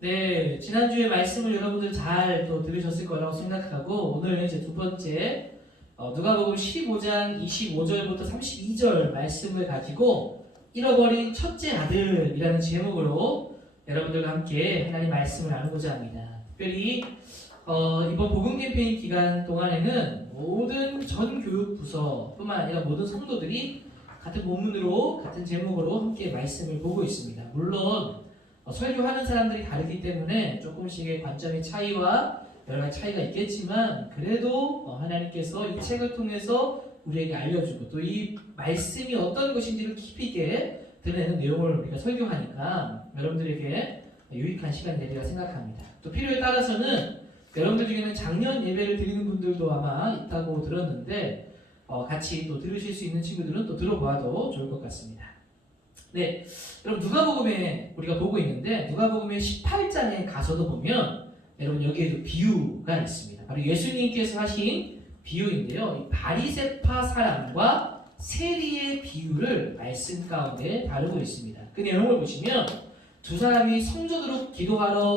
네, 지난주에 말씀을 여러분들 잘 또 들으셨을 거라고 생각하고 오늘 이제 두 번째 누가복음 15장 25절부터 32절 말씀을 가지고 잃어버린 첫째 아들이라는 제목으로 여러분들과 함께 하나님 말씀을 나누고자 합니다. 특별히 이번 복음 캠페인 기간 동안에는 모든 전 교육부서뿐만 아니라 모든 성도들이 같은 본문으로 같은 제목으로 함께 말씀을 보고 있습니다. 물론 설교하는 사람들이 다르기 때문에 조금씩의 관점의 차이와 여러 가지 차이가 있겠지만 그래도 하나님께서 이 책을 통해서 우리에게 알려주고 또 이 말씀이 어떤 것인지를 깊이 있게 드러내는 내용을 우리가 설교하니까 여러분들에게 유익한 시간이 되리라 생각합니다. 또 필요에 따라서는 여러분들 중에는 작년 예배를 드리는 분들도 아마 있다고 들었는데 같이 또 들으실 수 있는 친구들은 또 들어봐도 좋을 것 같습니다. 네, 여러분 누가복음에 우리가 보고 있는데 누가복음의 18장에 가서도 보면 여러분 여기에도 비유가 있습니다. 바로 예수님께서 하신 비유인데요. 이 바리새파 사람과 세리의 비유를 말씀 가운데 다루고 있습니다. 그 내용을 보시면 두 사람이 성전으로 기도하러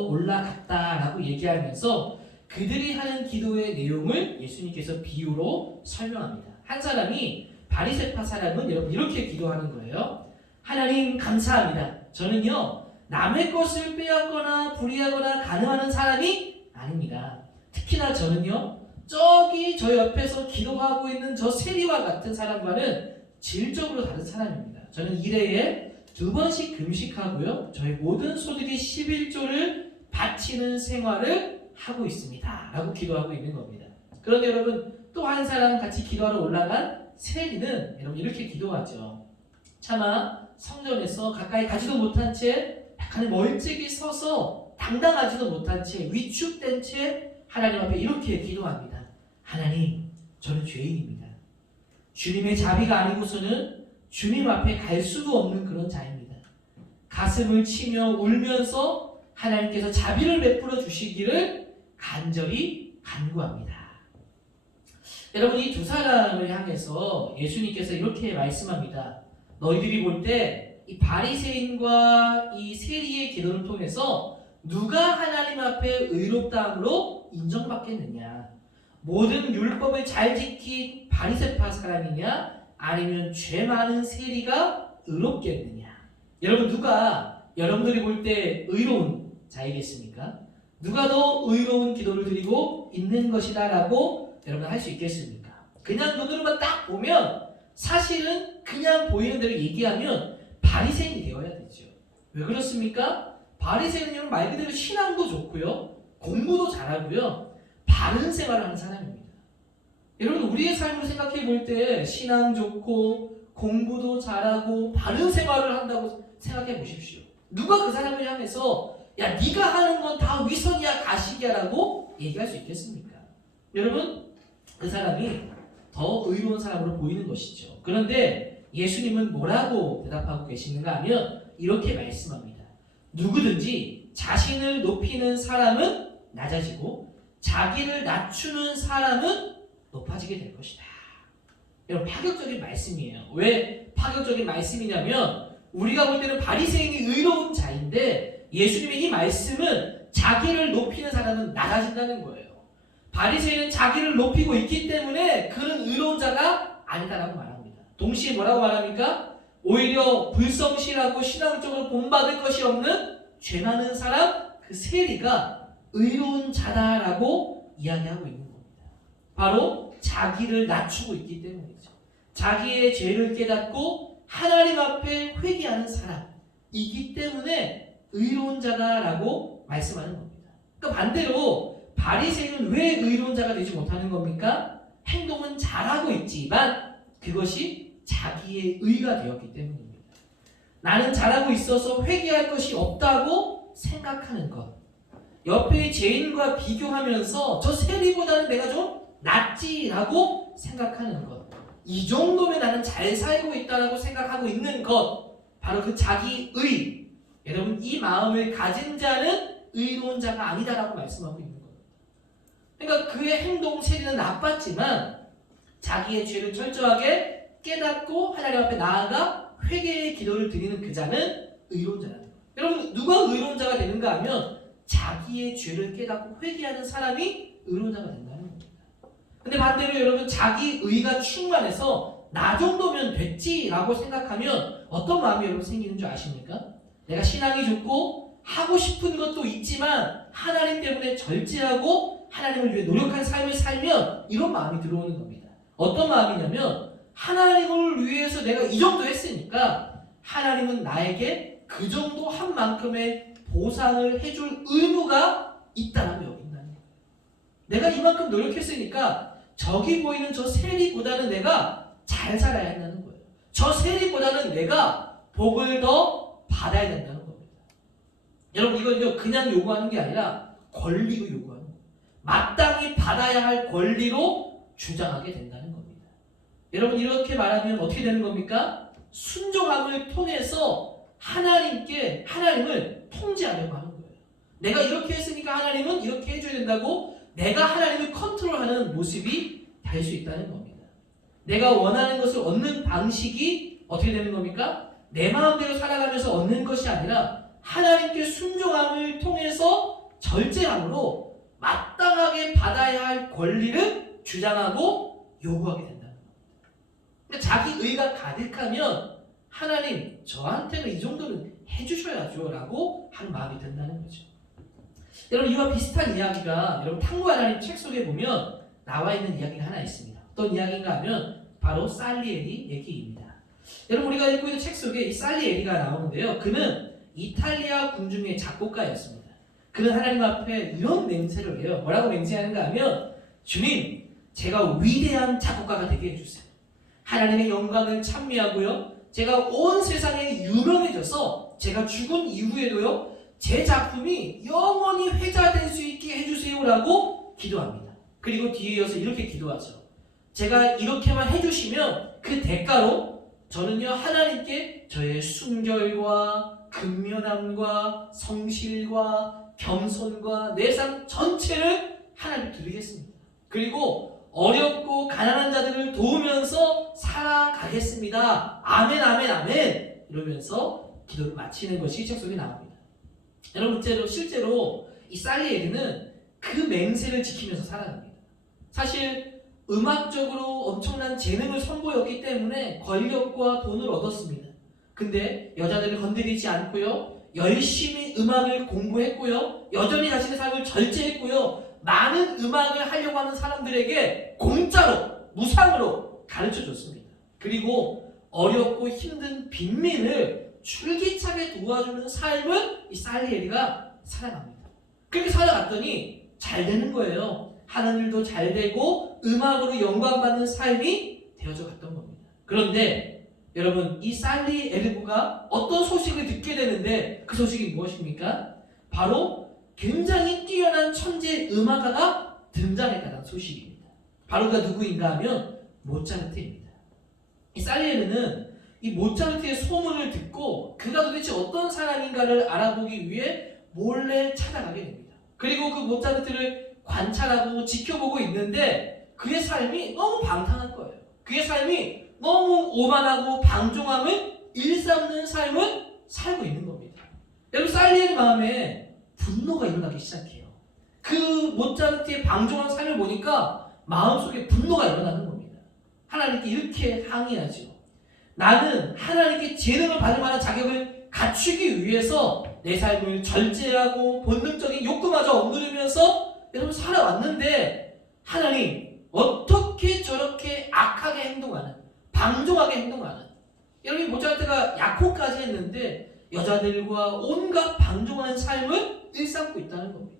올라갔다라고 얘기하면서 그들이 하는 기도의 내용을 예수님께서 비유로 설명합니다. 한 사람이 바리새파 사람은 여러분 이렇게 기도하는 거예요. 하나님 감사합니다. 저는요 남의 것을 빼앗거나 불의하거나 간음하는 사람이 아닙니다. 특히나 저는요 저기 저 옆에서 기도하고 있는 저 세리와 같은 사람과는 질적으로 다른 사람입니다. 저는 일회에 2번씩 금식하고요 저의 모든 소득의 11조를 바치는 생활을 하고 있습니다 라고 기도하고 있는 겁니다. 그런데 여러분 또 한 사람 같이 기도하러 올라간 세리는 여러분 이렇게 기도하죠. 차마 성전에서 가까이 가지도 못한 채 약간 멀찍이 서서 당당하지도 못한 채 위축된 채 하나님 앞에 이렇게 기도합니다. 하나님, 저는 죄인입니다. 주님의 자비가 아니고서는 주님 앞에 갈 수도 없는 그런 자입니다. 가슴을 치며 울면서 하나님께서 자비를 베풀어 주시기를 간절히 간구합니다. 여러분 이 두 사람을 향해서 예수님께서 이렇게 말씀합니다. 너희들이 볼 때 이 바리새인과 이 세리의 기도를 통해서 누가 하나님 앞에 의롭다함으로 인정받겠느냐? 모든 율법을 잘 지킨 바리새파 사람이냐? 아니면 죄 많은 세리가 의롭겠느냐? 여러분 누가 여러분들이 볼 때 의로운 자이겠습니까? 누가 더 의로운 기도를 드리고 있는 것이다 라고 여러분 할 수 있겠습니까? 그냥 눈으로만 딱 보면 사실은 그냥 보이는 대로 얘기하면 바리새인이 되어야 되죠. 왜 그렇습니까? 바리새인은 말 그대로 신앙도 좋고요. 공부도 잘하고요. 바른 생활을 하는 사람입니다. 여러분 우리의 삶을 생각해 볼 때 신앙 좋고 공부도 잘하고 바른 생활을 한다고 생각해 보십시오. 누가 그 사람을 향해서 야 네가 하는 건 다 위선이야 가식이야 라고 얘기할 수 있겠습니까? 여러분 그 사람이 더 의로운 사람으로 보이는 것이죠. 그런데 예수님은 뭐라고 대답하고 계시는가 하면 이렇게 말씀합니다. 누구든지 자신을 높이는 사람은 낮아지고 자기를 낮추는 사람은 높아지게 될 것이다. 이런 파격적인 말씀이에요. 왜 파격적인 말씀이냐면 우리가 볼 때는 바리새인이 의로운 자인데 예수님의 이 말씀은 자기를 높이는 사람은 낮아진다는 거예요. 바리새인은 자기를 높이고 있기 때문에 그는 의로운 자가 아니다라고 말합니다. 동시에 뭐라고 말합니까? 오히려 불성실하고 신앙적으로 본받을 것이 없는 죄 많은 사람 그 세리가 의로운 자다라고 이야기하고 있는 겁니다. 바로 자기를 낮추고 있기 때문이죠. 자기의 죄를 깨닫고 하나님 앞에 회개하는 사람이기 때문에 의로운 자다라고 말씀하는 겁니다. 그러니까 반대로 바리새인은 왜 의로운 자가 되지 못하는 겁니까? 행동은 잘하고 있지만 그것이 자기의 의가 되었기 때문입니다. 나는 잘하고 있어서 회개할 것이 없다고 생각하는 것. 옆의 죄인과 비교하면서 저 세리보다는 내가 좀 낫지라고 생각하는 것. 이 정도면 나는 잘 살고 있다라고 생각하고 있는 것. 바로 그 자기 의. 여러분 이 마음을 가진 자는 의로운 자가 아니다라고 말씀하고 있는 겁니다. 그러니까 그의 행동 세리는 나빴지만 자기의 죄를 철저하게 깨닫고 하나님 앞에 나아가 회개의 기도를 드리는 그 자는 의로운 자라는 거예요. 여러분 누가 의로운 자가 되는가 하면 자기의 죄를 깨닫고 회개하는 사람이 의로자가 된다는 겁니다. 근데 반대로 여러분 자기 의가 충만해서 나 정도면 됐지라고 생각하면 어떤 마음이 여러분 생기는 줄 아십니까? 내가 신앙이 좋고 하고 싶은 것도 있지만 하나님 때문에 절제하고 하나님을 위해 노력한 삶을 살면 이런 마음이 들어오는 겁니다. 어떤 마음이냐면 하나님을 위해서 내가 이 정도 했으니까 하나님은 나에게 그 정도 한 만큼의 보상을 해줄 의무가 있다는 걸 여긴다는 거예요. 내가 이만큼 노력했으니까 저기 보이는 저 세리보다는 내가 잘 살아야 한다는 거예요. 저 세리보다는 내가 복을 더 받아야 된다는 겁니다. 여러분 이건 그냥 요구하는 게 아니라 권리로 요구하는 거예요. 마땅히 받아야 할 권리로 주장하게 된다는 겁니다. 여러분 이렇게 말하면 어떻게 되는 겁니까? 순종함을 통해서 하나님을 통제하려고 하는 거예요. 내가 이렇게 했으니까 하나님은 이렇게 해줘야 된다고 내가 하나님을 컨트롤하는 모습이 될 수 있다는 겁니다. 내가 원하는 것을 얻는 방식이 어떻게 되는 겁니까? 내 마음대로 살아가면서 얻는 것이 아니라 하나님께 순종함을 통해서 절제함으로 마땅하게 받아야 할 권리를 주장하고 요구하게 된다는 겁니다. 그러니까 자기 의가 가득하면 하나님 저한테는 이 정도는 해주셔야죠 라고 하는 마음이 든다는 거죠. 여러분 이와 비슷한 이야기가 여러분 탕구 하나님 책 속에 보면 나와 있는 이야기가 하나 있습니다. 어떤 이야기인가 하면 바로 살리에리 얘기입니다. 여러분 우리가 읽고 있는 책 속에 이 살리에리가 나오는데요. 그는 이탈리아 궁중의 작곡가였습니다. 그는 하나님 앞에 이런 맹세를 해요. 뭐라고 맹세하는가 하면 주님 제가 위대한 작곡가가 되게 해주세요. 하나님의 영광을 찬미하고요. 제가 온 세상에 유명해져서 제가 죽은 이후에도요. 제 작품이 영원히 회자될 수 있게 해주세요라고 기도합니다. 그리고 뒤에 이어서 이렇게 기도하죠. 제가 이렇게만 해주시면 그 대가로 저는요 하나님께 저의 순결과 근면함과 성실과 겸손과 내 삶 전체를 하나님께 드리겠습니다. 그리고 어렵고 가난한 자들을 도우면서 살아가겠습니다. 아멘 아멘 아멘 이러면서 기도를 마치는 것이 책 속에 나옵니다. 여러분 실제로 이 살리에리는 그 맹세를 지키면서 살아갑니다. 사실 음악적으로 엄청난 재능을 선보였기 때문에 권력과 돈을 얻었습니다. 근데 여자들을 건드리지 않고요. 열심히 음악을 공부했고요. 여전히 자신의 삶을 절제했고요. 많은 음악을 하려고 하는 사람들에게 공짜로 무상으로 가르쳐줬습니다. 그리고 어렵고 힘든 빈민을 줄기차게 도와주는 삶을 이 살리에리가 살아갑니다. 그렇게 살아갔더니 잘 되는 거예요. 하는 일도 잘 되고 음악으로 영광받는 삶이 되어져 갔던 겁니다. 그런데 여러분 이 살리에리가 어떤 소식을 듣게 되는데 그 소식이 무엇입니까? 바로 굉장히 뛰어난 천재 음악가가 등장했다는 소식입니다. 바로 그가 누구인가 하면 모차르트입니다. 이 살리에리는 이 모차르트의 소문을 듣고 그가 도대체 어떤 사람인가를 알아보기 위해 몰래 찾아가게 됩니다. 그리고 그 모차르트를 관찰하고 지켜보고 있는데 그의 삶이 너무 방탕한 거예요. 그의 삶이 너무 오만하고 방종함을 일삼는 삶을 살고 있는 겁니다. 여러분 살리에리 마음에 분노가 일어나기 시작해요. 그 모차르트의 방종한 삶을 보니까 마음속에 분노가 일어나는 겁니다. 하나님께 이렇게 항의하죠. 나는 하나님께 재능을 받을 만한 자격을 갖추기 위해서 내 삶을 절제하고 본능적인 욕구마저 억누르면서 여러분 살아왔는데 하나님 어떻게 저렇게 악하게 행동하는 방종하게 행동하는 여러분 모차르트가 약혼까지 했는데 여자들과 온갖 방종하는 삶을 일삼고 있다는 겁니다.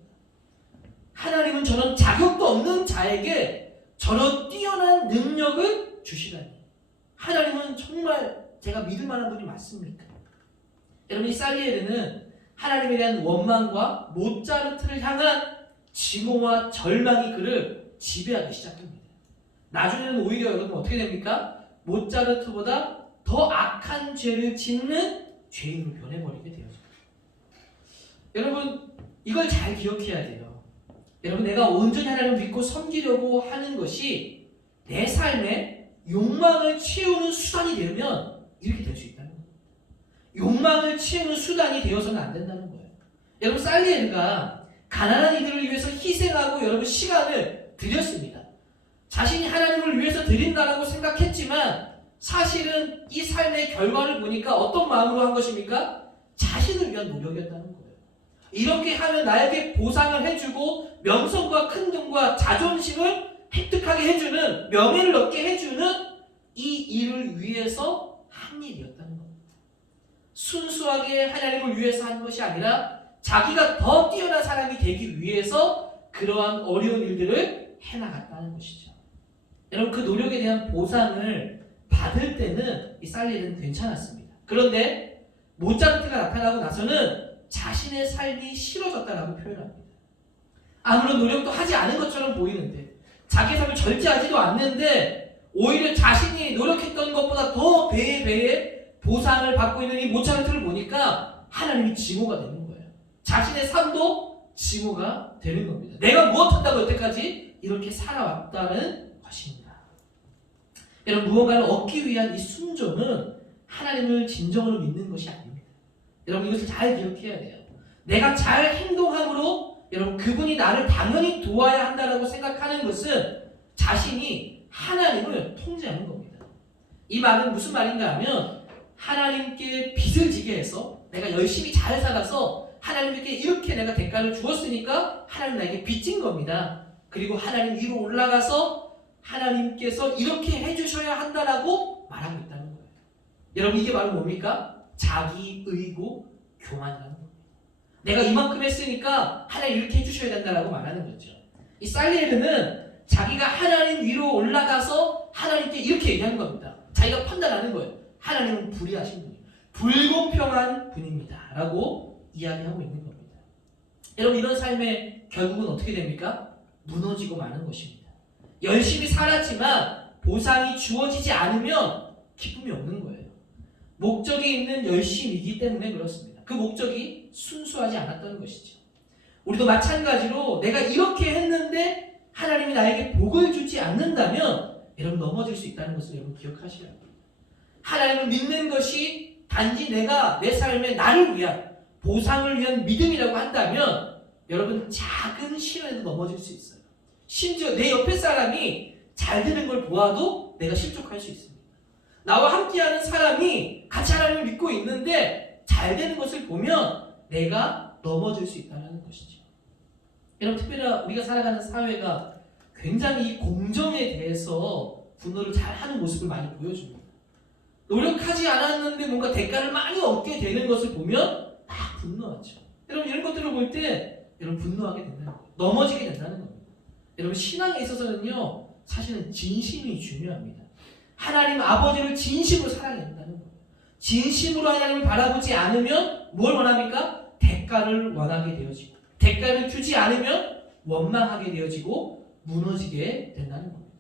하나님은 저런 자격도 없는 자에게 저런 뛰어난 능력을 주시다니 하나님은 정말 제가 믿을 만한 분이 맞습니까? 여러분 이 살리에리는 하나님에 대한 원망과 모차르트를 향한 증오와 절망이 그를 지배하기 시작합니다. 나중에는 오히려 여러분 어떻게 됩니까? 모차르트보다 더 악한 죄를 짓는 죄인으로 변해버리게 되어요. 여러분 이걸 잘 기억해야 돼요. 여러분 내가 온전히 하나님을 믿고 섬기려고 하는 것이 내 삶에 욕망을 채우는 수단이 되면 이렇게 될 수 있다는 거예요. 욕망을 채우는 수단이 되어서는 안 된다는 거예요. 여러분 살리에리가 가난한 이들을 위해서 희생하고 여러분 시간을 들였습니다. 자신이 하나님을 위해서 드린다라고 생각했지만 사실은 이 삶의 결과를 보니까 어떤 마음으로 한 것입니까? 자신을 위한 노력이었다는 거예요. 이렇게 하면 나에게 보상을 해주고 명성과 큰돈과 자존심을 획득하게 해주는, 명예를 얻게 해주는 이 일을 위해서 한 일이었다는 겁니다. 순수하게 하나님을 위해서 한 것이 아니라 자기가 더 뛰어난 사람이 되기 위해서 그러한 어려운 일들을 해나갔다는 것이죠. 여러분, 그 노력에 대한 보상을 받을 때는 이 살리는 괜찮았습니다. 그런데 모차르트가 나타나고 나서는 자신의 삶이 싫어졌다라고 표현합니다. 아무런 노력도 하지 않은 것처럼 보이는데, 자기 삶을 절제하지도 않는데 오히려 자신이 노력했던 것보다 더 배의 보상을 받고 있는 이 모차르트를 보니까 하나님이 증오가 되는 거예요. 자신의 삶도 증오가 되는 겁니다. 내가 무엇한다고 여태까지 이렇게 살아왔다는 것입니다. 여러분, 무언가를 얻기 위한 이 순종은 하나님을 진정으로 믿는 것이 아닙니다. 여러분, 이것을 잘 기억해야 돼요. 내가 잘 행동함으로 여러분 그분이 나를 당연히 도와야 한다라고 생각하는 것은 자신이 하나님을 통제하는 겁니다. 이 말은 무슨 말인가 하면 하나님께 빚을 지게 해서 내가 열심히 잘 살아서 하나님께 이렇게 내가 대가를 주었으니까 하나님 나에게 빚진 겁니다. 그리고 하나님 위로 올라가서 하나님께서 이렇게 해주셔야 한다라고 말하고 있다는 거예요. 여러분, 이게 바로 뭡니까? 자기의고 교만이라는 겁니다. 내가 이만큼 했으니까 하나님 이렇게 해주셔야 된다라고 말하는 거죠. 이 살리에르는 자기가 하나님 위로 올라가서 하나님께 이렇게 얘기하는 겁니다. 자기가 판단하는 거예요. 하나님은 불의하신 분이에요. 불공평한 분입니다. 라고 이야기하고 있는 겁니다. 여러분, 이런 삶의 결국은 어떻게 됩니까? 무너지고 마는 것입니다. 열심히 살았지만 보상이 주어지지 않으면 기쁨이 없는 거예요. 목적이 있는 열심이기 때문에 그렇습니다. 그 목적이 순수하지 않았던 것이죠. 우리도 마찬가지로 내가 이렇게 했는데 하나님이 나에게 복을 주지 않는다면 여러분 넘어질 수 있다는 것을 여러분 기억하셔야 합니다. 하나님을 믿는 것이 단지 내가 내 삶에 나를 위한 보상을 위한 믿음이라고 한다면 여러분 작은 시련에도 넘어질 수 있어요. 심지어 내 옆에 사람이 잘 되는 걸 보아도 내가 실족할 수 있습니다. 나와 함께하는 사람이 같이 하나님을 믿고 있는데 잘 되는 것을 보면 내가 넘어질 수 있다는 것이죠. 여러분, 특별히 우리가 살아가는 사회가 굉장히 이 공정에 대해서 분노를 잘하는 모습을 많이 보여줍니다. 노력하지 않았는데 뭔가 대가를 많이 얻게 되는 것을 보면 막 분노하죠. 여러분, 이런 것들을 볼 때 여러분 분노하게 된다는 거예요. 넘어지게 된다는 겁니다. 여러분, 신앙에 있어서는요 사실은 진심이 중요합니다. 하나님 아버지를 진심으로 사랑해야 된다는 거예요. 진심으로 하나님을 바라보지 않으면 뭘 원합니까? 대가를 원하게 되어지고, 대가를 주지 않으면 원망하게 되어지고 무너지게 된다는 겁니다.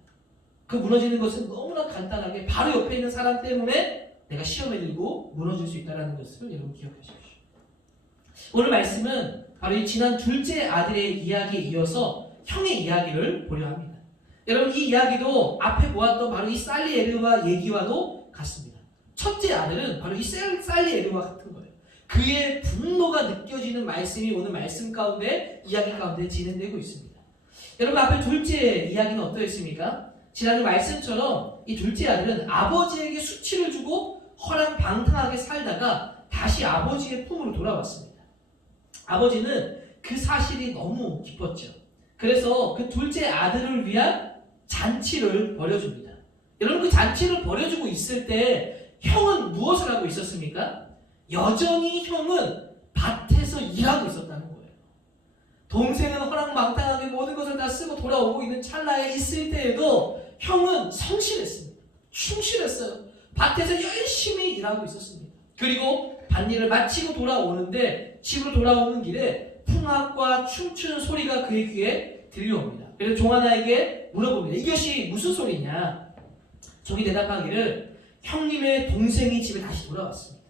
그 무너지는 것은 너무나 간단하게 바로 옆에 있는 사람 때문에 내가 시험에 들고 무너질 수 있다는 것을 여러분 기억하십시오. 오늘 말씀은 바로 이 지난 둘째 아들의 이야기에 이어서 형의 이야기를 보려 합니다. 여러분, 이 이야기도 앞에 보았던 바로 이 살리에르와 얘기와도 같습니다. 첫째 아들은 바로 이 살리에르와 같은 거예요. 그의 분노가 느껴지는 말씀이 오늘 말씀 가운데, 이야기 가운데 진행되고 있습니다. 여러분, 앞에 둘째 이야기는 어떠했습니까? 지난 말씀처럼 이 둘째 아들은 아버지에게 수치를 주고 허랑방탕하게 살다가 다시 아버지의 품으로 돌아왔습니다. 아버지는 그 사실이 너무 기뻤죠. 그래서 그 둘째 아들을 위한 잔치를 벌여줍니다. 여러분, 그 잔치를 벌여주고 있을 때 형은 무엇을 하고 있었습니까? 여전히 형은 밭에서 일하고 있었다는 거예요. 동생은 허랑방탕하게 모든 것을 다 쓰고 돌아오고 있는 찰나에 있을 때에도 형은 성실했습니다. 충실했어요. 밭에서 열심히 일하고 있었습니다. 그리고 밭일을 마치고 돌아오는데 집으로 돌아오는 길에 풍악과 춤추는 소리가 그의 귀에 들려옵니다. 그래서 종하나에게 물어봅니다. 이것이 무슨 소리냐? 종이 대답하기를 형님의 동생이 집에 다시 돌아왔습니다.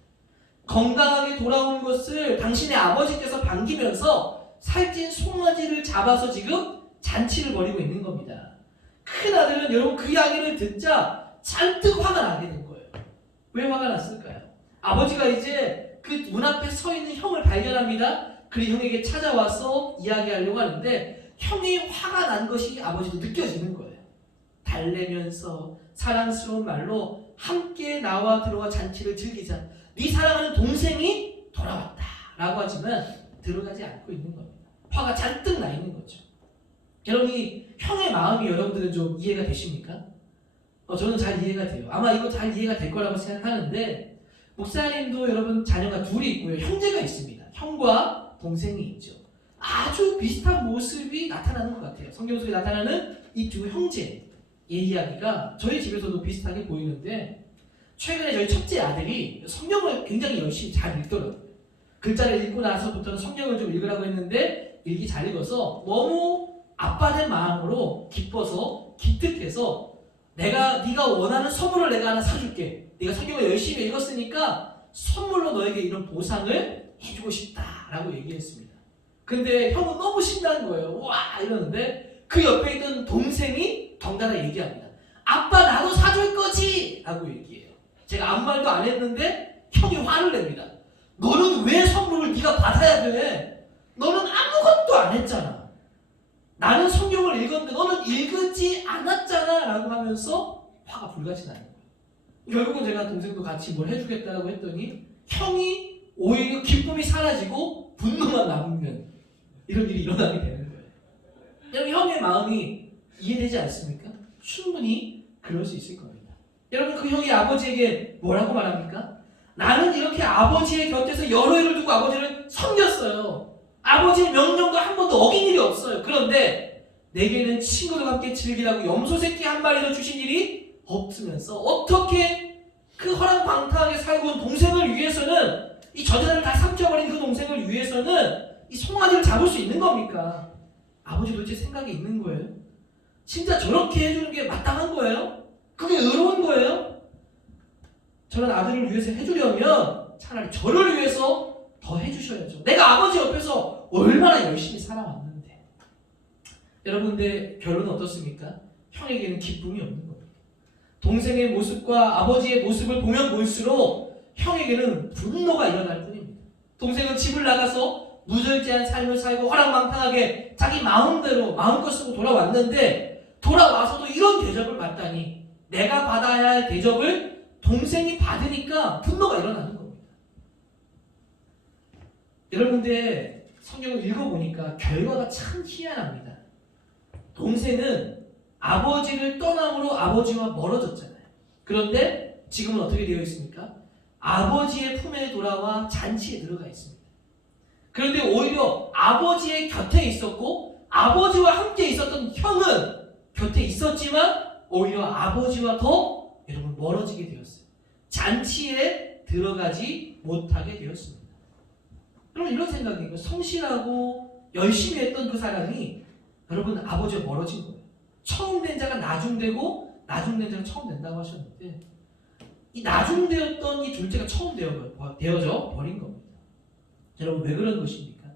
건강하게 돌아온 것을 당신의 아버지께서 반기면서 살찐 송아지를 잡아서 지금 잔치를 벌이고 있는 겁니다. 큰 아들은 여러분 그 이야기를 듣자 잔뜩 화가 나게 된 거예요. 왜 화가 났을까요? 아버지가 이제 그 문 앞에 서 있는 형을 발견합니다. 그리고 형에게 찾아와서 이야기하려고 하는데 형이 화가 난 것이 아버지도 느껴지는 거예요. 달래면서 사랑스러운 말로 함께 나와 들어와 잔치를 즐기자. 네 사랑하는 동생이 돌아왔다 라고 하지만 들어가지 않고 있는 겁니다. 화가 잔뜩 나 있는 거죠. 여러분 이 형의 마음이 여러분들은 좀 이해가 되십니까? 저는 잘 이해가 돼요. 아마 이거 잘 이해가 될 거라고 생각하는데 목사님도 여러분 자녀가 둘이 있고요. 형제가 있습니다. 형과 동생이 있죠. 아주 비슷한 모습이 나타나는 것 같아요. 성경 속에 나타나는 이 두 형제의 이야기가 저희 집에서도 비슷하게 보이는데 최근에 저희 첫째 아들이 성경을 굉장히 열심히 잘 읽더라고요. 글자를 읽고 나서부터는 성경을 좀 읽으라고 했는데 읽기 잘 읽어서 너무 아빠된 마음으로 기뻐서 기특해서 네가 원하는 선물을 내가 하나 사줄게. 네가 성경을 열심히 읽었으니까 선물로 너에게 이런 보상을 해주고 싶다라고 얘기했습니다. 근데 형은 너무 신나는 거예요. 와 이러는데 그 옆에 있던 동생이 덩달아 얘기합니다. 아빠 나도 사줄 거지 라고 얘기해요. 제가 아무 말도 안 했는데 형이 화를 냅니다. 너는 왜 선물을 네가 받아야 돼? 너는 아무것도 안 했잖아. 나는 성경을 읽었는데 너는 읽지 않았잖아 라고 하면서 화가 불같이 나는 거예요. 결국은 제가 동생도 같이 뭘 해주겠다라고 했더니 형이 오히려 기쁨이 사라지고 분노만 남는 이런 일이 일어나게 되는 거예요. 여러분 형의 마음이 이해되지 않습니까? 충분히 그럴 수 있을 겁니다. 여러분 그 형이 아버지에게 뭐라고 말합니까? 나는 이렇게 아버지의 곁에서 여러 해를 두고 아버지를 섬겼어요. 아버지의 명령도 한 번도 어긴 일이 없어요. 그런데 내게는 친구들과 함께 즐기라고 염소새끼 한 마리도 주신 일이 없으면서 어떻게 그 허랑방탕하게 살고 온 동생을 위해서는 이 전자를 다 삼켜버린 그 동생을 위해서는 이 송아지를 잡을 수 있는 겁니까? 아버지 도대체 생각이 있는 거예요? 진짜 저렇게 해주는 게 마땅한 거예요? 그게 의로운 거예요? 저런 아들을 위해서 해주려면 차라리 저를 위해서 더 해주셔야죠. 내가 아버지 옆에서 얼마나 열심히 살아왔는데. 여러분 근데 결론은 어떻습니까? 형에게는 기쁨이 없는 겁니다. 동생의 모습과 아버지의 모습을 보면 볼수록 형에게는 분노가 일어날 뿐입니다. 동생은 집을 나가서 무절제한 삶을 살고 허랑방탕하게 자기 마음대로 마음껏 쓰고 돌아왔는데 돌아와서도 이런 대접을 받다니 내가 받아야 할 대접을 동생이 받으니까 분노가 일어나는 겁니다. 여러분들 성경을 읽어보니까 결과가 참 희한합니다. 동생은 아버지를 떠남으로 아버지와 멀어졌잖아요. 그런데 지금은 어떻게 되어 있습니까? 아버지의 품에 돌아와 잔치에 들어가 있습니다. 그런데 오히려 아버지의 곁에 있었고 아버지와 함께 있었던 형은 곁에 있었지만 오히려 아버지와 더 여러분 멀어지게 되었어요. 잔치에 들어가지 못하게 되었습니다. 여러분 이런 생각이에요. 성실하고 열심히 했던 그 사람이 여러분 아버지와 멀어진 거예요. 처음 된 자가 나중되고 나중된 자가 처음 된다고 하셨는데 이 나중되었던 이 둘째가 처음 되어져 버린 겁니다. 여러분 왜 그런 것입니까?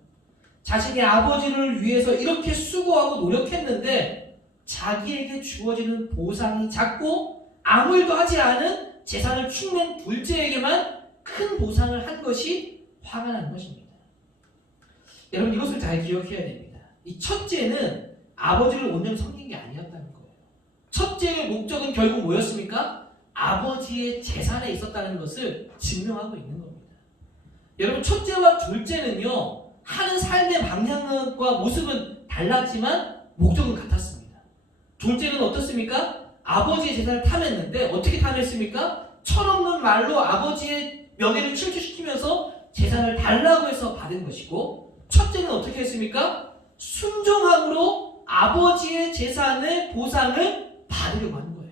자신의 아버지를 위해서 이렇게 수고하고 노력했는데 자기에게 주어지는 보상이 작고 아무 일도 하지 않은 재산을 축낸 둘째에게만 큰 보상을 한 것이 화가 난 것입니다. 여러분 이것을 잘 기억해야 됩니다. 이 첫째는 아버지를 온전히 섬긴 게 아니었다는 거예요. 첫째의 목적은 결국 뭐였습니까? 아버지의 재산에 있었다는 것을 증명하고 있는 겁니다. 여러분 첫째와 둘째는요 하는 삶의 방향과 모습은 달랐지만 목적은 같았습니다. 둘째는 어떻습니까? 아버지의 재산을 탐했는데 어떻게 탐했습니까? 철없는 말로 아버지의 명예를 출주시키면서 재산을 달라고 해서 받은 것이고 첫째는 어떻게 했습니까? 순종함으로 아버지의 재산의 보상을 받으려고 하는 거예요.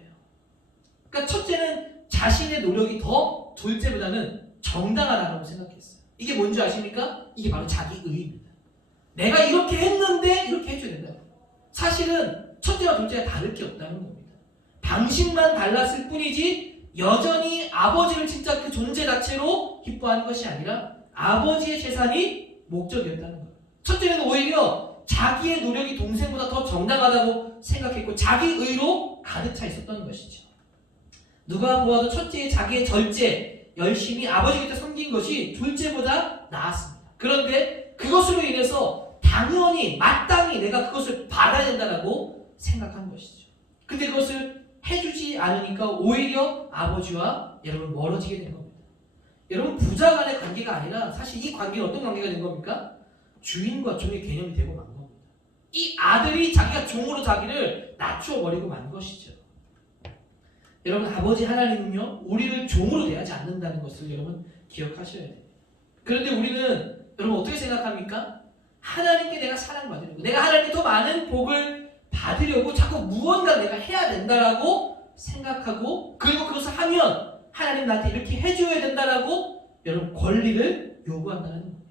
그러니까 첫째는 자신의 노력이 더 둘째보다는 정당하다고 생각했어요. 이게 뭔지 아십니까? 이게 바로 자기 의입니다. 내가 이렇게 했는데 이렇게 해줘야 된다. 사실은 첫째와 둘째가 다를 게 없다는 겁니다. 방식만 달랐을 뿐이지 여전히 아버지를 진짜 그 존재 자체로 기뻐하는 것이 아니라 아버지의 재산이 목적이었다는 거예요. 첫째는 오히려 자기의 노력이 동생보다 더 정당하다고 생각했고 자기 의로 가득 차 있었던 것이죠. 누가 보아도 첫째의 자기의 절제 열심히 아버지 곁에 섬긴 것이 둘째보다 나았습니다. 그런데 그것으로 인해서 당연히 마땅히 내가 그것을 받아야 된다라고 생각한 것이죠. 근데 그것을 해주지 않으니까 오히려 아버지와 여러분 멀어지게 된 겁니다. 여러분 부자 간의 관계가 아니라 사실 이 관계는 어떤 관계가 된 겁니까? 주인과 종의 개념이 되고 만 겁니다. 이 아들이 자기가 종으로 자기를 낮춰버리고 만 것이죠. 여러분 아버지 하나님은요 우리를 종으로 대하지 않는다는 것을 여러분 기억하셔야 돼요. 그런데 우리는 여러분 어떻게 생각합니까? 하나님께 내가 사랑받으려고 내가 하나님께 더 많은 복을 받으려고 자꾸 무언가 내가 해야 된다라고 생각하고 그리고 그것을 하면 하나님 나한테 이렇게 해줘야 된다라고 여러분 권리를 요구한다는 겁니다.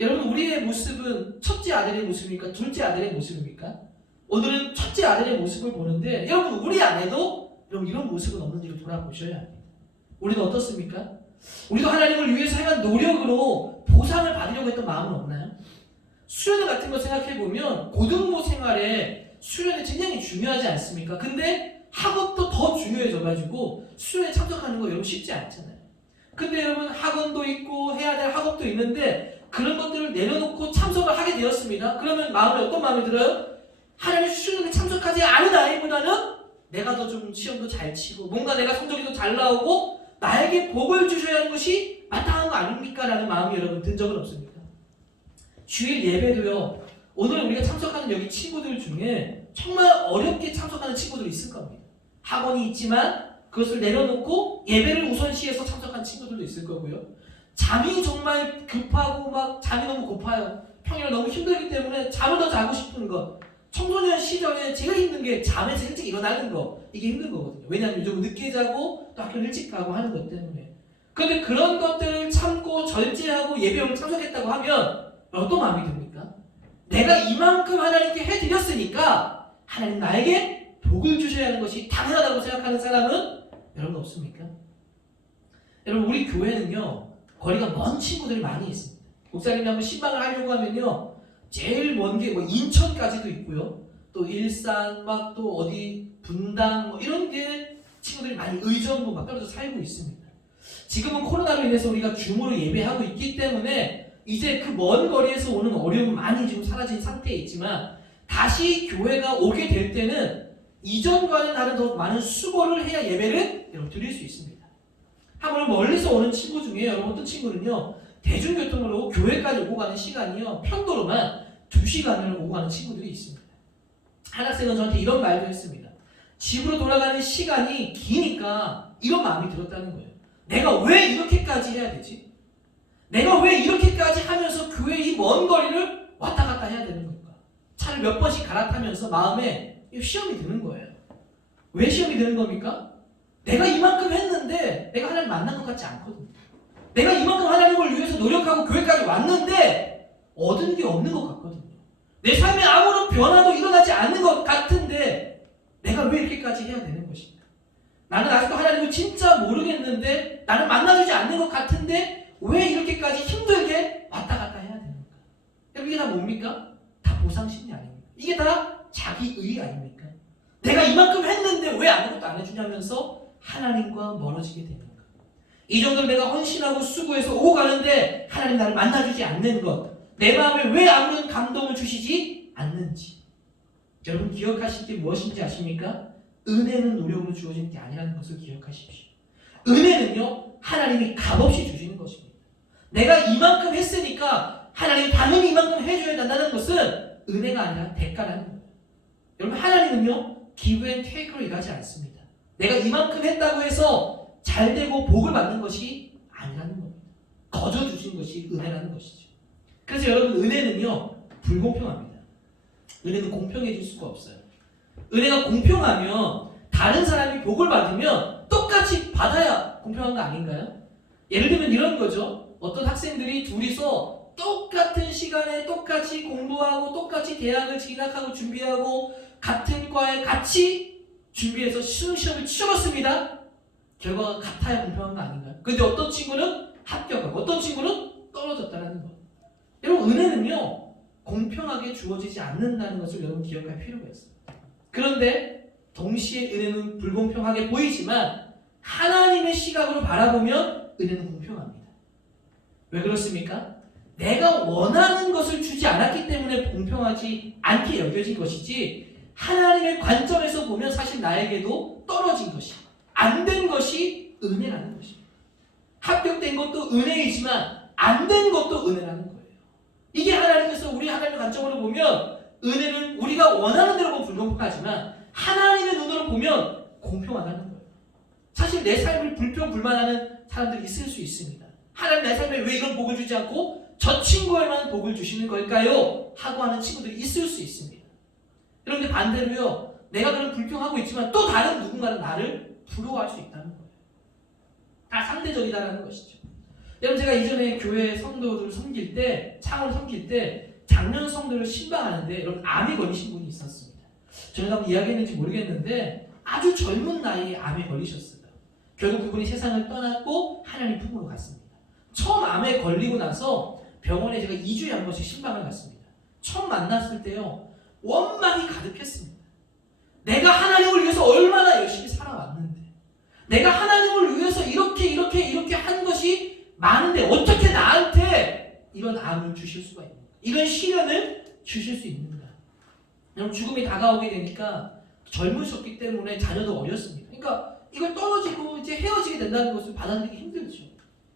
여러분 우리의 모습은 첫째 아들의 모습입니까? 둘째 아들의 모습입니까? 오늘은 첫째 아들의 모습을 보는데 여러분 우리 안에도 여러분 이런 모습은 없는지를 돌아보셔야 합니다. 우리는 어떻습니까? 우리도 하나님을 위해서 행한 노력으로 보상을 받으려고 했던 마음은 없나요? 수련 같은 거 생각해보면 고등부 생활에 수련이 굉장히 중요하지 않습니까? 근데 학업도 더 중요해져가지고 수련에 참석하는 거 여러분 쉽지 않잖아요. 근데 여러분 학원도 있고 해야 될 학업도 있는데 그런 것들을 내려놓고 참석을 하게 되었습니다. 그러면 마음에 어떤 마음이 들어요? 하나님 수련에 참석하지 않은 아이보다는 내가 더 좀 시험도 잘 치고 뭔가 내가 성적이 더 잘 나오고 나에게 복을 주셔야 하는 것이 마땅한 거 아닙니까? 라는 마음이 여러분 든 적은 없습니까? 주일 예배도요. 오늘 우리가 참석하는 여기 친구들 중에 정말 어렵게 참석하는 친구들이 있을 겁니다. 학원이 있지만 그것을 내려놓고 예배를 우선시해서 참석한 친구들도 있을 거고요. 잠이 정말 급하고 막 잠이 너무 고파요. 평일에 너무 힘들기 때문에 잠을 더 자고 싶은 것. 청소년 시절에 제일 힘든 게 잠에서 일찍 일어나는 거. 이게 힘든 거거든요. 왜냐하면 요즘 늦게 자고 또 학교 일찍 가고 하는 것 때문에. 그런데 그런 것들을 참고 절제하고 예배에 참석했다고 하면 어떤 마음이 듭니까? 내가 이만큼 하나님께 해드렸으니까 하나님 나에게 복을 주셔야 하는 것이 당연하다고 생각하는 사람은 여러분 없습니까? 여러분 우리 교회는요 거리가 먼 친구들이 많이 있습니다. 목사님이 한번 신방을 하려고 하면요 제일 먼 게 뭐 인천까지도 있고요. 또 일산 막 또 어디 분당 뭐 이런 게 친구들이 많이 의정부 막 떨어져 살고 있습니다. 지금은 코로나로 인해서 우리가 줌으로 예배하고 있기 때문에 이제 그 먼 거리에서 오는 어려움은 많이 지금 사라진 상태에 있지만 다시 교회가 오게 될 때는 이전과는 다른 더 많은 수고를 해야 예배를 여러분 드릴 수 있습니다. 한번 멀리서 오는 친구 중에 여러분 어떤 친구는요 대중교통으로 교회까지 오고 가는 시간이요 편도로만 2시간을 오고 가는 친구들이 있습니다. 한 학생은 저한테 이런 말도 했습니다. 집으로 돌아가는 시간이 기니까 이런 마음이 들었다는 거예요. 내가 왜 이렇게까지 해야 되지? 내가 왜 이렇게까지 하면서 교회 이 먼 거리를 왔다 갔다 해야 되는 걸까? 차를 몇 번씩 갈아타면서 마음에 시험이 드는 거예요. 왜 시험이 드는 겁니까? 내가 이만큼 했는데 내가 하나님 만난 것 같지 않거든요. 내가 이만큼 하나님을 위해서 노력하고 교회까지 왔는데 얻은 게 없는 것 같거든요. 내 삶에 아무런 변화도 일어나지 않는 것 같은데 내가 왜 이렇게까지 해야 되는 것인가? 나는 아직도 하나님을 진짜 모르겠는데 나는 만나주지 않는 것 같은데 왜 이렇게까지 힘들게 왔다 갔다 해야 되는가? 여러분 이게 다 뭡니까? 다 보상심리 아닙니까? 이게 다 자기의 아닙니까? 내가 이만큼 했는데 왜 아무것도 안 해주냐면서 하나님과 멀어지게 되는 것. 이 정도로 내가 헌신하고 수고해서 오고 가는데 하나님 나를 만나주지 않는 것. 내 마음에 왜 아무런 감동을 주시지 않는지. 여러분 기억하실 게 무엇인지 아십니까? 은혜는 노력으로 주어지는 게 아니라는 것을 기억하십시오. 은혜는요 하나님이 값없이 주시는 것입니다. 내가 이만큼 했으니까 하나님이 당연히 이만큼 해줘야 된다는 것은 은혜가 아니라 대가라는 거예요. 여러분 하나님은요 give and take로 일하지 않습니다. 내가 이만큼 했다고 해서 잘되고 복을 받는 것이 아니라는 겁니다. 거저 주신 것이 은혜라는 것이죠. 그래서 여러분 은혜는요 불공평합니다. 은혜는 공평해질 수가 없어요. 은혜가 공평하면 다른 사람이 복을 받으면 똑같이 받아야 공평한 거 아닌가요? 예를 들면 이런 거죠. 어떤 학생들이 둘이서 똑같은 시간에 똑같이 공부하고 똑같이 대학을 진학하고 준비하고 같은 과에 같이 준비해서 시험을 치러봤습니다. 결과가 같아야 공평한 거 아닌가요? 근데 어떤 친구는 합격하고 어떤 친구는 떨어졌다는 거. 여러분 은혜는요 공평하게 주어지지 않는다는 것을 여러분 기억할 필요가 있어요. 그런데 동시에 은혜는 불공평하게 보이지만 하나님의 시각으로 바라보면 은혜는 공평합니다. 왜 그렇습니까? 내가 원하는 것을 주지 않았기 때문에 공평하지 않게 여겨진 것이지, 하나님의 관점에서 보면 사실 나에게도 떨어진 것이, 안 된 것이 은혜라는 것입니다. 합격된 것도 은혜이지만 안 된 것도 은혜라는 거예요. 이게 하나님께서, 우리 하나님의 관점으로 보면 은혜는 우리가 원하는 대로 보면 불공평하지만 하나님의 눈으로 보면 공평하다는 거예요. 사실 내 삶을 불평불만하는 사람들이 있을 수 있습니다. 하나님 내 삶에 왜 이런 복을 주지 않고 저 친구에만 복을 주시는 걸까요? 하고 하는 친구들이 있을 수 있습니다. 그런데 반대로요, 내가 그런 불평하고 있지만 또 다른 누군가는 나를 부러워할 수 있다는 거예요. 다 상대적이다라는 것이죠. 여러분, 제가 이전에 교회 성도들 섬길 때, 창을 섬길 때 장년 성도를 신방하는데 여러분 암에 걸리신 분이 있었습니다. 저는 한번 이야기했는지 모르겠는데 아주 젊은 나이에 암에 걸리셨어요. 결국 그분이 세상을 떠났고 하나님 품으로 갔습니다. 처음 암에 걸리고 나서 병원에 제가 2주에 한 번씩 신방을 갔습니다. 처음 만났을 때요, 원망이 가득했습니다. 내가 하나님을 위해서 얼마나 열심히 살아왔는데, 내가 하나님을 위해서 이렇게 한 것이 많은데 어떻게 나한테 이런 암을 주실 수가 있는가, 이런 시련을 주실 수 있는가. 여러분, 죽음이 다가오게 되니까 젊으셨기 때문에 자녀도 어렸습니다. 그러니까 이걸 떨어지고 이제 헤어지게 된다는 것을 받아들이기 힘들죠.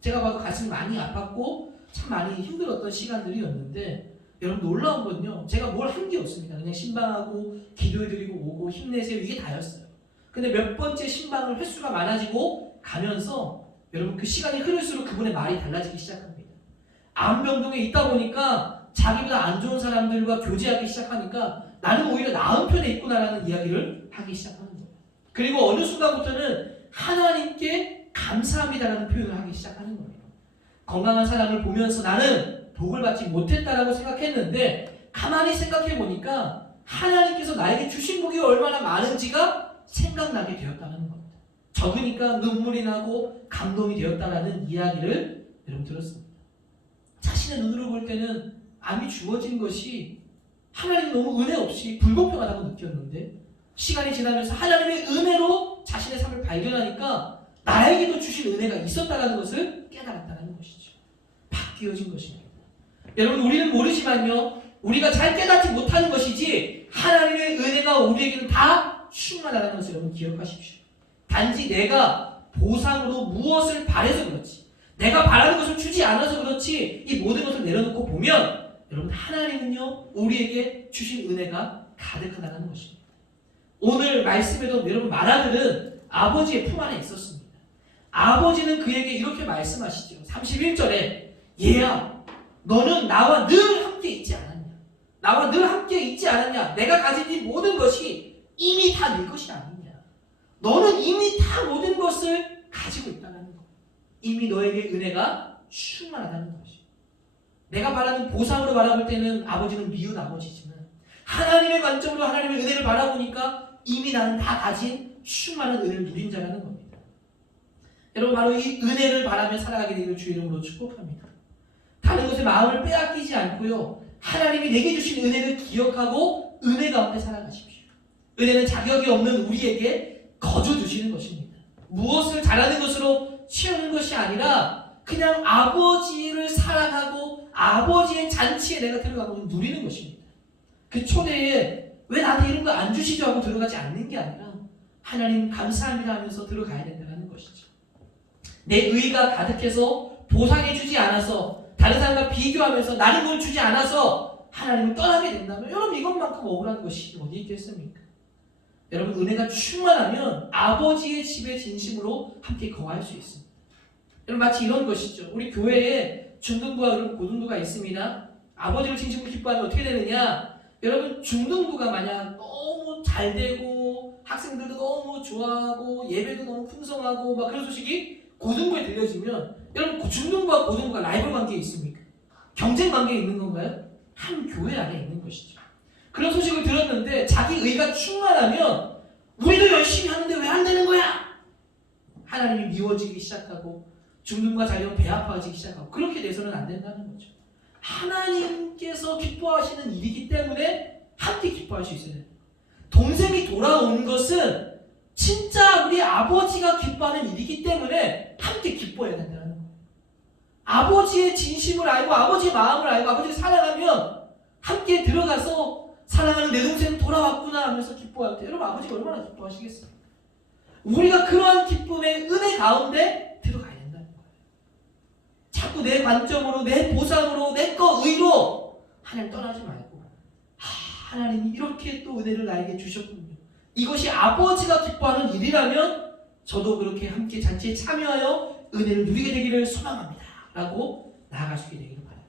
제가 봐도 가슴이 많이 아팠고 참 많이 힘들었던 시간들이었는데, 여러분 놀라운 건요, 제가 뭘 한 게 없습니다. 그냥 신방하고 기도해드리고 오고 힘내세요, 이게 다였어요. 근데 몇 번째 신방을 횟수가 많아지고 가면서 여러분 그 시간이 흐를수록 그분의 말이 달라지기 시작합니다. 암병동에 있다 보니까 자기보다 안 좋은 사람들과 교제하기 시작하니까 나는 오히려 나은 편에 있구나라는 이야기를 하기 시작하는 거예요. 그리고 어느 순간부터는 하나님께 감사합니다라는 표현을 하기 시작하는 거예요. 건강한 사람을 보면서 나는 복을 받지 못했다라고 생각했는데 가만히 생각해 보니까 하나님께서 나에게 주신 복이 얼마나 많은지가 생각나게 되었다는 겁니다. 적으니까 눈물이 나고 감동이 되었다라는 이야기를 여러분 들었습니다. 자신의 눈으로 볼 때는 암이 주어진 것이 하나님 너무 은혜 없이 불공평하다고 느꼈는데, 시간이 지나면서 하나님의 은혜로 자신의 삶을 발견하니까 나에게도 주신 은혜가 있었다는 것을 깨달았다는 것이죠. 바뀌어진 것입니다. 여러분, 우리는 모르지만요, 우리가 잘 깨닫지 못하는 것이지 하나님의 은혜가 우리에게는 다 충만하다는 것을 여러분 기억하십시오. 단지 내가 보상으로 무엇을 바래서 그렇지, 내가 바라는 것을 주지 않아서 그렇지, 이 모든 것을 내려놓고 보면 여러분, 하나님은요 우리에게 주신 은혜가 가득하다는 것입니다. 오늘 말씀에도 여러분 맏아들은 아버지의 품 안에 있었습니다. 아버지는 그에게 이렇게 말씀하시죠. 31절에 얘야, 너는 나와 늘 함께 있지 않았냐? 나와 늘 함께 있지 않았냐? 내가 가진 이 모든 것이 이미 다 네 것이 아니냐? 너는 이미 다 모든 것을 가지고 있다는 것. 이미 너에게 은혜가 충만하다는 것이. 내가 바라는 보상으로 바라볼 때는 아버지는 미운 아버지지만 하나님의 관점으로 하나님의 은혜를 바라보니까 이미 나는 다 가진 충만한 은혜를 누린 자라는 겁니다. 여러분, 바로 이 은혜를 바라며 살아가게 되기를 주의 이름으로 축복합니다. 다른 것에 마음을 빼앗기지 않고요, 하나님이 내게 주신 은혜를 기억하고 은혜 가운데 살아가십시오. 은혜는 자격이 없는 우리에게 거저 주시는 것입니다. 무엇을 잘하는 것으로 채우는 것이 아니라 그냥 아버지를 사랑하고 아버지의 잔치에 내가 들어가고 누리는 것입니다. 그 초대에 왜 나한테 이런 거 안 주시죠 하고 들어가지 않는 게 아니라 하나님 감사합니다 하면서 들어가야 된다는 것이죠. 내 의가 가득해서 보상해주지 않아서 다른 사람과 비교하면서 나는 뭘 주지 않아서 하나님을 떠나게 된다면 여러분, 이것만큼 억울한 것이 어디 있겠습니까? 여러분, 은혜가 충만하면 아버지의 집에 진심으로 함께 거할 수 있습니다. 여러분, 마치 이런 것이죠. 우리 교회에 중등부와 고등부가 있습니다. 아버지를 진심으로 기뻐하면 어떻게 되느냐? 여러분, 중등부가 만약 너무 잘 되고 학생들도 너무 좋아하고 예배도 너무 풍성하고 막 그런 소식이 고등부에 들려지면 여러분, 중등부와 고등부가 라이벌 관계에 있습니까? 경쟁 관계에 있는 건가요? 한 교회 안에 있는 것이죠. 그런 소식을 들었는데 자기 의가 충만하면 우리도 열심히 하는데 왜 안 되는 거야? 하나님이 미워지기 시작하고 중등부가 잘 되면 배 아파지기 시작하고, 그렇게 돼서는 안 된다는 거죠. 하나님께서 기뻐하시는 일이기 때문에 함께 기뻐할 수 있어야 됩니다. 동생이 돌아온 것은 진짜 우리 아버지가 기뻐하는 일이기 때문에 함께 기뻐해야 된다는 거예요. 아버지의 진심을 알고 아버지의 마음을 알고 아버지를 사랑하면 함께 들어가서 사랑하는 내 동생 돌아왔구나 하면서 기뻐할 때 여러분 아버지가 얼마나 기뻐하시겠어요? 우리가 그러한 기쁨의 은혜 가운데 들어가야 된다는 거예요. 자꾸 내 관점으로 내 보상으로 내 거 의로 하나님 떠나지 말고 하나님이 이렇게 또 은혜를 나에게 주셨군요. 이것이 아버지가 기뻐하는 일이라면 저도 그렇게 함께 잔치에 참여하여 은혜를 누리게 되기를 소망합니다 라고 나아갈 수 있게 되기를 바랍니다.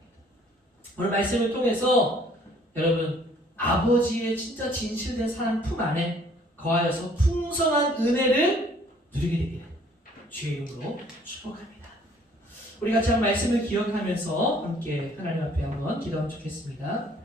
오늘 말씀을 통해서 여러분 아버지의 진짜 진실된 사랑 품 안에 거하여서 풍성한 은혜를 누리게 되기를 주의 이름으로 축복합니다. 우리 같이 한 말씀을 기억하면서 함께 하나님 앞에 한번 기도하면 좋겠습니다.